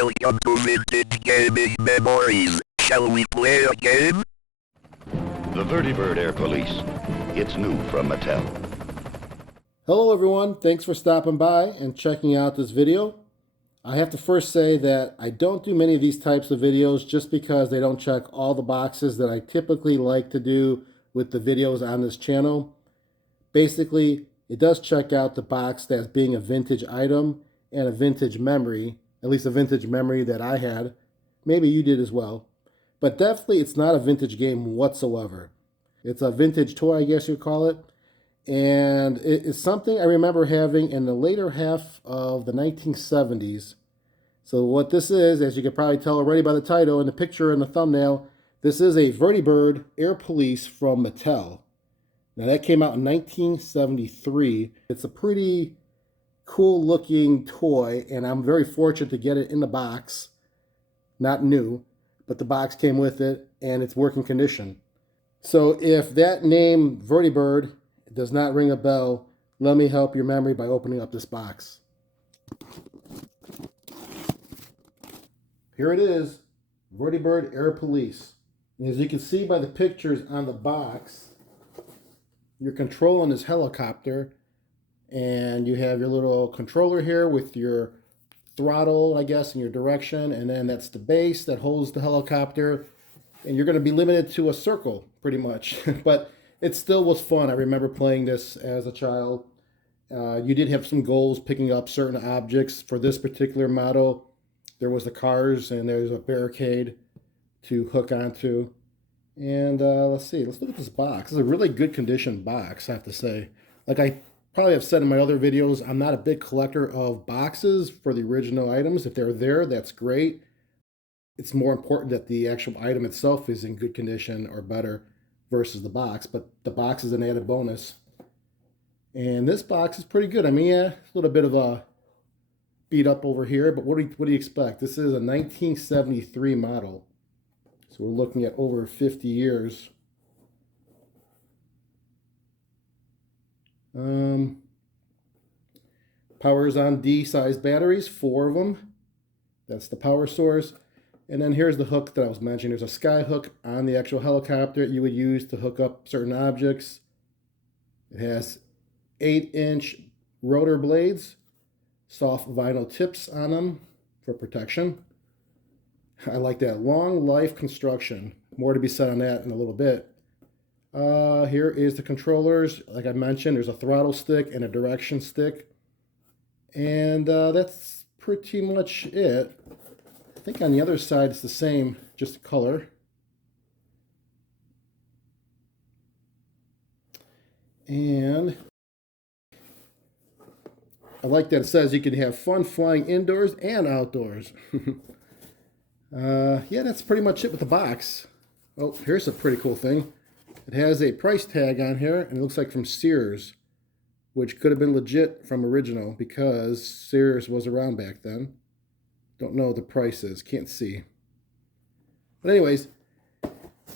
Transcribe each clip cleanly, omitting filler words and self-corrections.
Welcome to Vintage Gaming Memories. Shall we play a game? The VertiBird Air Police. It's new from Mattel. Hello everyone, thanks for stopping by and checking out this video. I have to first say that I don't do many of these types of videos just because they don't check all the boxes that I typically like to do with the videos on this channel. Basically, it does check out the box as being a vintage item and a vintage memory, at least a vintage memory that I had. Maybe you did as well. But definitely it's not a vintage game whatsoever. It's a vintage toy, I guess you'd call it. And it is something I remember having in the later half of the 1970s. So what this is, as you can probably tell already by the title and the picture and the thumbnail, this is a VertiBird Air Police from Mattel. Now that came out in 1973. It's a pretty cool looking toy, and I'm very fortunate to get it in the box. Not new, but the box came with it and it's working condition. So if that name VertiBird does not ring a bell, let me help your memory by opening up this box. Here it is, VertiBird Air Police. And as you can see by the pictures on the box, you're controlling this helicopter, and you have your little controller here with your throttle, I guess, and your direction, and then that's the base that holds the helicopter, and you're going to be limited to a circle pretty much. But it still was fun. I remember playing this as a child. You did have some goals picking up certain objects. For this particular model, there was the cars and there's a barricade to hook onto. And let's see, let's look at this box. This is a really good condition box, I have to say. Like I probably have said in my other videos, I'm not a big collector of boxes for the original items. If they're there, that's great. It's more important that the actual item itself is in good condition or better versus the box, but the box is an added bonus. And this box is pretty good. I mean, yeah, a little bit of a beat up over here, but what do you expect? This is a 1973 model. So we're looking at over 50 years. Powers on D-size batteries, 4 of them. That's the power source. And then here's the hook that I was mentioning. There's a sky hook on the actual helicopter you would use to hook up certain objects. It has 8-inch rotor blades, soft vinyl tips on them for protection. I like that. Long life construction. More to be said on that in a little bit. Here is the controllers. Like I mentioned, there's a throttle stick and a direction stick. And that's pretty much it. I think on the other side it's the same, just the color. And I like that it says you can have fun flying indoors and outdoors. Yeah, that's pretty much it with the box. Oh, here's a pretty cool thing. It has a price tag on here, and it looks like from Sears, which could have been legit from original because Sears was around back then. Don't know what the price is, can't see. But anyways,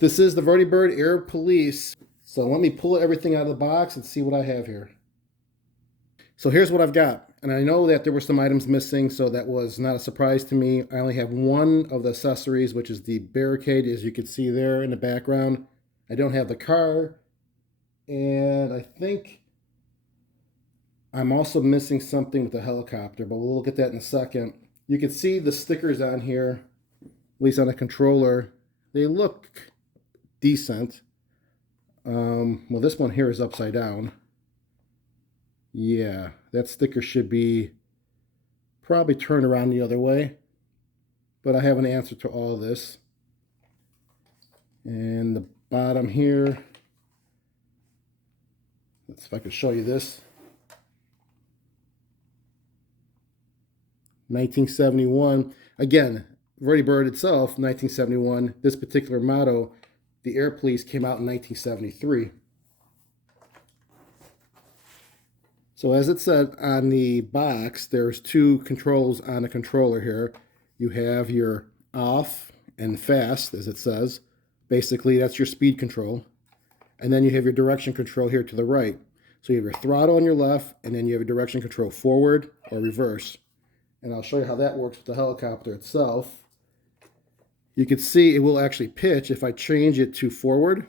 this is the VertiBird Air Police. So let me pull everything out of the box and see what I have here. So here's what I've got. And I know that there were some items missing, so that was not a surprise to me. I only have one of the accessories, which is the barricade, as you can see there in the background. I don't have the car. And I think I'm also missing something with the helicopter, but we'll look at that in a second. You can see the stickers on here, at least on the controller. They look decent. Well, this one here is upside down. Yeah, that sticker should be probably turned around the other way. But I have an answer to all this. And the bottom here, let's see if I can show you this. 1971. Again, VertiBird itself, 1971. This particular model, the Air Police, came out in 1973. So as it said on the box, there's 2 controls on the controller here. You have your off and fast, as it says. Basically, that's your speed control. And then you have your direction control here to the right. So you have your throttle on your left, and then you have your direction control forward or reverse. and I'll show you how that works with the helicopter itself. You can see it will actually pitch if I change it to forward.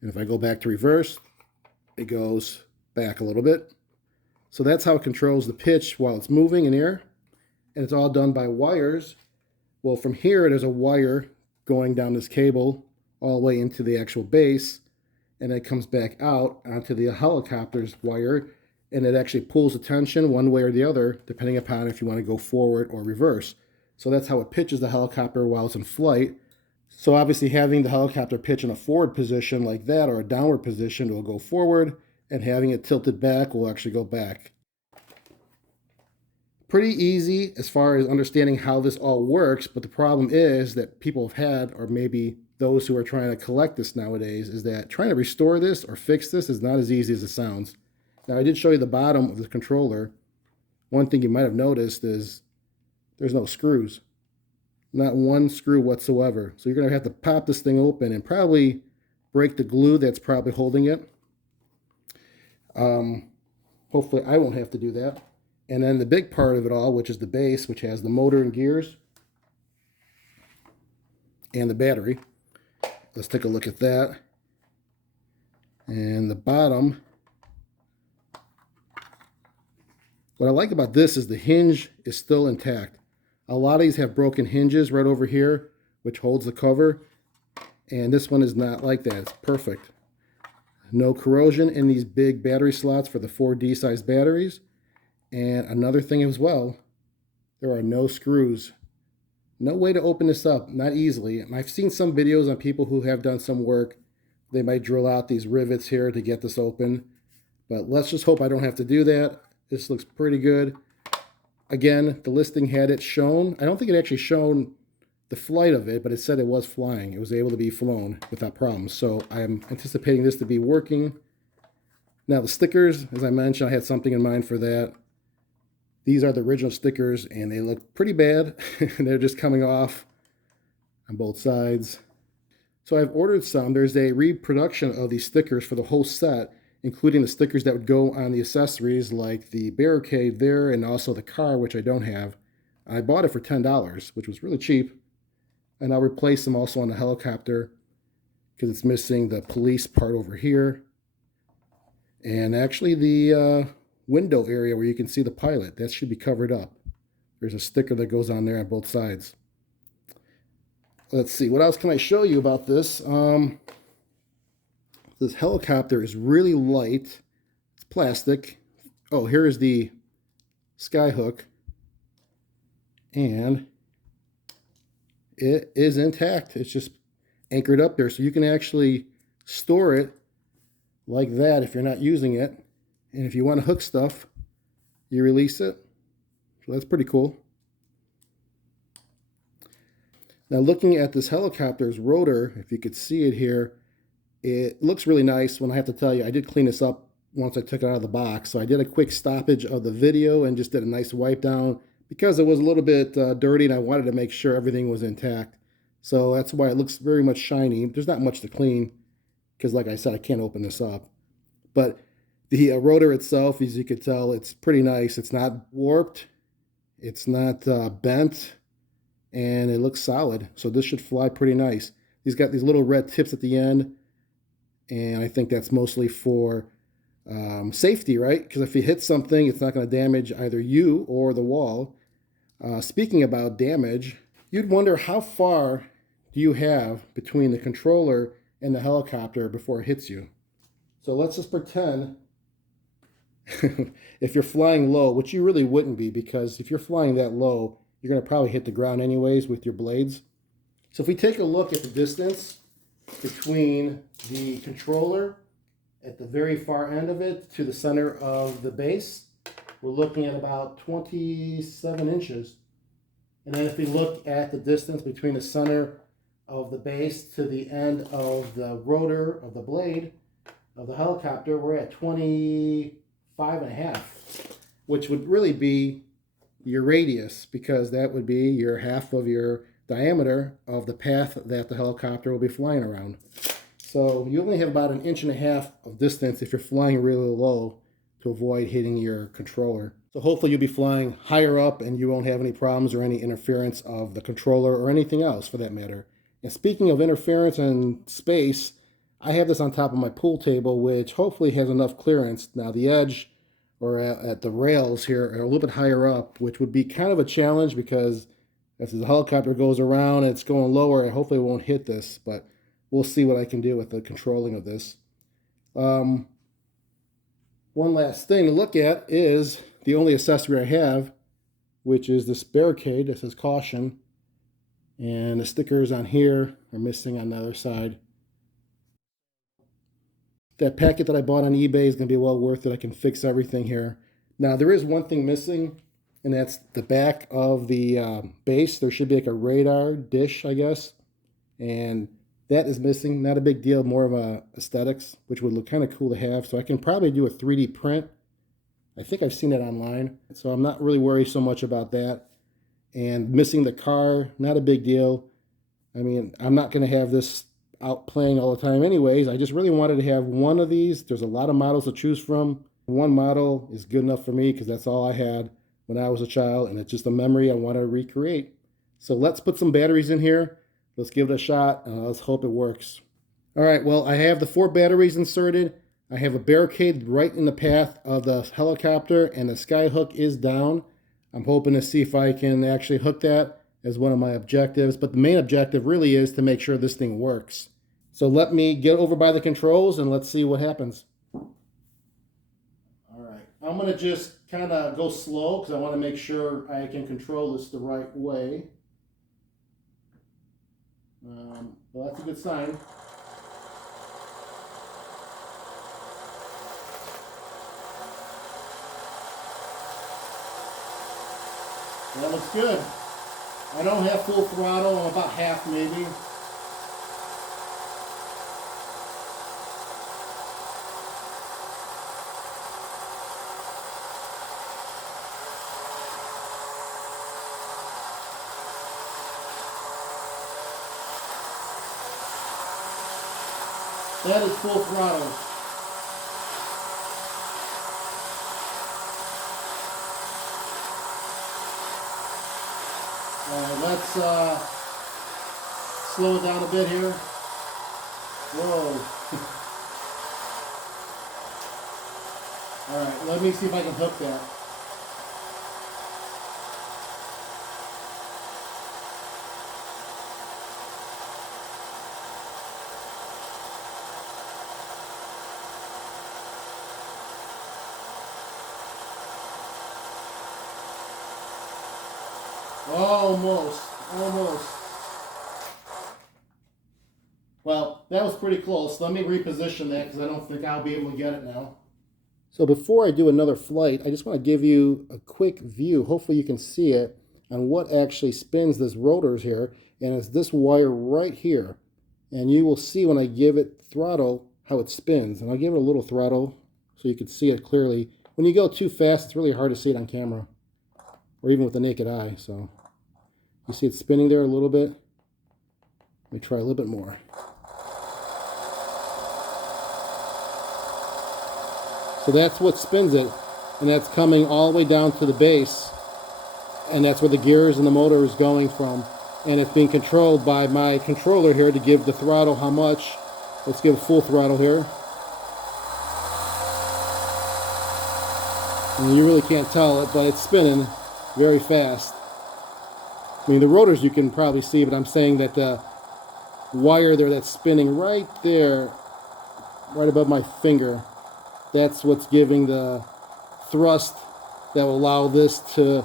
And if I go back to reverse, it goes back a little bit. So that's how it controls the pitch while it's moving in air. And it's all done by wires. Well, from here, there's a wire going down this cable all the way into the actual base. And it comes back out onto the helicopter's wire. And it actually pulls the tension one way or the other, depending upon if you want to go forward or reverse. So that's how it pitches the helicopter while it's in flight. So obviously having the helicopter pitch in a forward position like that or a downward position will go forward, and having it tilted back will actually go back. Pretty easy as far as understanding how this all works, but the problem is that people have had, or maybe those who are trying to collect this nowadays, is that trying to restore this or fix this is not as easy as it sounds. Now I did show you the bottom of the controller. One thing you might have noticed is there's no screws. Not one screw whatsoever. So you're going to have to pop this thing open and probably break the glue that's probably holding it. Hopefully I won't have to do that. And then the big part of it all, which is the base, which has the motor and gears and the battery. Let's take a look at that. And the bottom. What I like about this is the hinge is still intact. A lot of these have broken hinges right over here, which holds the cover. And this one is not like that. It's perfect. No corrosion in these big battery slots for the 4D size batteries. And another thing as well, there are no screws. No way to open this up, not easily. And I've seen some videos on people who have done some work. They might drill out these rivets here to get this open. But let's just hope I don't have to do that. This looks pretty good. Again, the listing had it shown. I don't think it actually shown the flight of it, but it said it was flying. It was able to be flown without problems. So I'm anticipating this to be working. Now the stickers, as I mentioned, I had something in mind for that. These are the original stickers, and they look pretty bad. They're just coming off on both sides. So I've ordered some. There's a reproduction of these stickers for the whole set, including the stickers that would go on the accessories like the barricade there and also the car, which I don't have. I bought it for $10, which was really cheap. And I'll replace them also on the helicopter because it's missing the police part over here. And actually the window area where you can see the pilot, that should be covered up. There's a sticker that goes on there on both sides. Let's see, what else can I show you about this? This helicopter is really light. It's plastic. Oh, here is the sky hook. And it is intact. It's just anchored up there. So you can actually store it like that if you're not using it. And if you want to hook stuff, you release it. So that's pretty cool. Now looking at this helicopter's rotor, if you could see it here, it looks really nice. When I have to tell you, I did clean this up once I took it out of the box. So I did a quick stoppage of the video and just did a nice wipe down because it was a little bit dirty and I wanted to make sure everything was intact. So that's why it looks very much shiny. There's not much to clean because like I said, I can't open this up. But the rotor itself, as you can tell, it's pretty nice. It's not warped. It's not bent. And it looks solid. So this should fly pretty nice. He's got these little red tips at the end. And I think that's mostly for safety, right? Because if you hit something, it's not going to damage either you or the wall. Speaking about damage, you'd wonder how far do you have between the controller and the helicopter before it hits you. So let's just pretend if you're flying low, which you really wouldn't be, because if you're flying that low, you're going to probably hit the ground anyways with your blades. So if we take a look at the distance between the controller at the very far end of it to the center of the base, we're looking at about 27 inches. And then if we look at the distance between the center of the base to the end of the rotor of the blade of the helicopter, we're at 25.5, which would really be your radius, because that would be your half of your diameter of the path that the helicopter will be flying around. So you only have about 1.5 inches of distance if you're flying really low to avoid hitting your controller. So hopefully you'll be flying higher up and you won't have any problems or any interference of the controller or anything else for that matter. And speaking of interference and space, I have this on top of my pool table, which hopefully has enough clearance. Now the edge or at the rails here are a little bit higher up, which would be kind of a challenge because if the helicopter goes around and it's going lower, and hopefully it won't hit this, but we'll see what I can do with the controlling of this. One last thing to look at is the only accessory I have, which is this barricade that says caution, and the stickers on here are missing on the other side. That packet that I bought on eBay is going to be well worth it. I can fix everything here. Now there is one thing missing, and that's the back of the base. There should be like a radar dish, I guess, and that is missing. Not a big deal, more of a aesthetics, which would look kind of cool to have. So I can probably do a 3D print. I think I've seen that online, so I'm not really worried so much about that. And missing the car, not a big deal. I mean, I'm not going to have this out playing all the time anyways. I just really wanted to have one of these. There's a lot of models to choose from. One model is good enough for me because that's all I had when I was a child, and it's just a memory I want to recreate. So let's put some batteries in here. Let's give it a shot, and let's hope it works. All right, well, I have the 4 batteries inserted. I have a barricade right in the path of the helicopter, and the sky hook is down. I'm hoping to see if I can actually hook that as one of my objectives, but the main objective really is to make sure this thing works. So let me get over by the controls and let's see what happens. All right, I'm gonna just kind of go slow because I want to make sure I can control this the right way. Well, that's a good sign. That looks good. I don't have full throttle, I'm about half maybe. That is full throttle. Let's slow it down a bit here. Whoa. All right, let me see if I can hook that. Almost. Well, that was pretty close. Let me reposition that because I don't think I'll be able to get it now. So before I do another flight, I just want to give you a quick view. Hopefully you can see it on what actually spins this rotors here. And it's this wire right here. And you will see when I give it throttle how it spins. And I'll give it a little throttle so you can see it clearly. When you go too fast, it's really hard to see it on camera or even with the naked eye. So you see it spinning there a little bit. Let me try a little bit more. So that's what spins it, and that's coming all the way down to the base, and that's where the gears and the motor is going from, and it's being controlled by my controller here to give the throttle how much. Let's give full throttle here. And you really can't tell it, but it's spinning very fast. I mean, the rotors you can probably see, but I'm saying that the wire there that's spinning right there, right above my finger, that's what's giving the thrust that will allow this to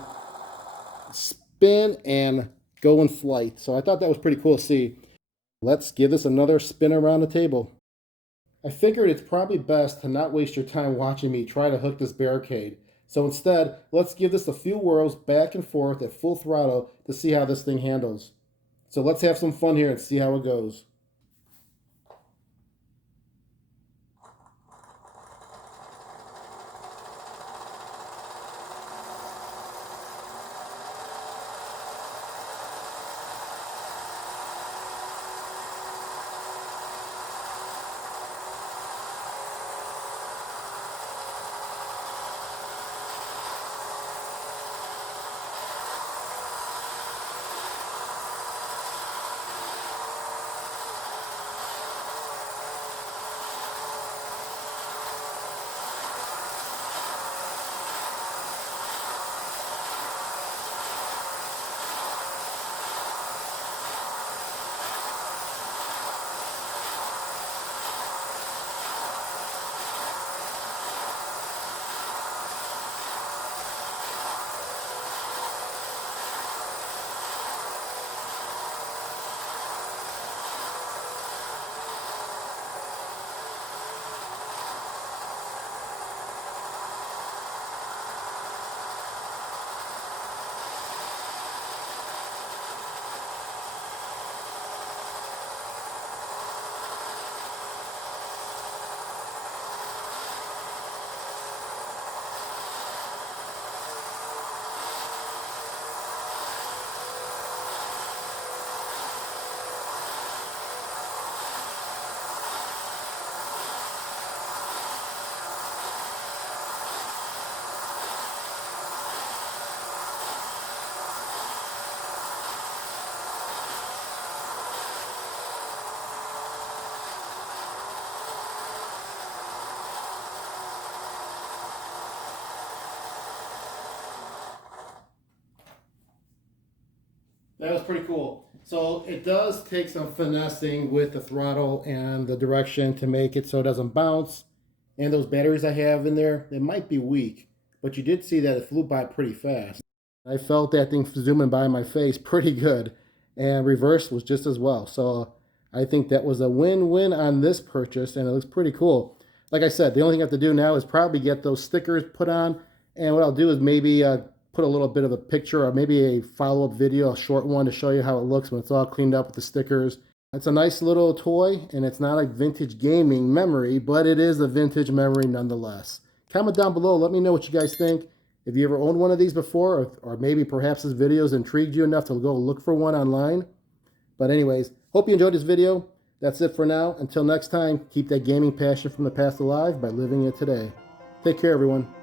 spin and go in flight. So I thought that was pretty cool to see. Let's give this another spin around the table. I figured it's probably best to not waste your time watching me try to hook this barricade. So instead, let's give this a few whirls back and forth at full throttle to see how this thing handles. So let's have some fun here and see how it goes. That was pretty cool. So it does take some finessing with the throttle and the direction to make it so it doesn't bounce. And those batteries I have in there, they might be weak, but you did see that it flew by pretty fast. I felt that thing zooming by my face pretty good, and reverse was just as well. So I think that was a win-win on this purchase, and it looks pretty cool. Like I said, the only thing I have to do now is probably get those stickers put on, and what I'll do is maybe put a little bit of a picture or maybe a follow-up video, a short one, to show you how it looks when it's all cleaned up with the stickers. It's a nice little toy, and it's not a vintage gaming memory, but it is a vintage memory nonetheless. Comment down below, let me know what you guys think. If you ever owned one of these before, or maybe perhaps this video has intrigued you enough to go look for one online. But anyways, hope you enjoyed this video. That's it for now. Until next time, keep that gaming passion from the past alive by living it today. Take care, everyone.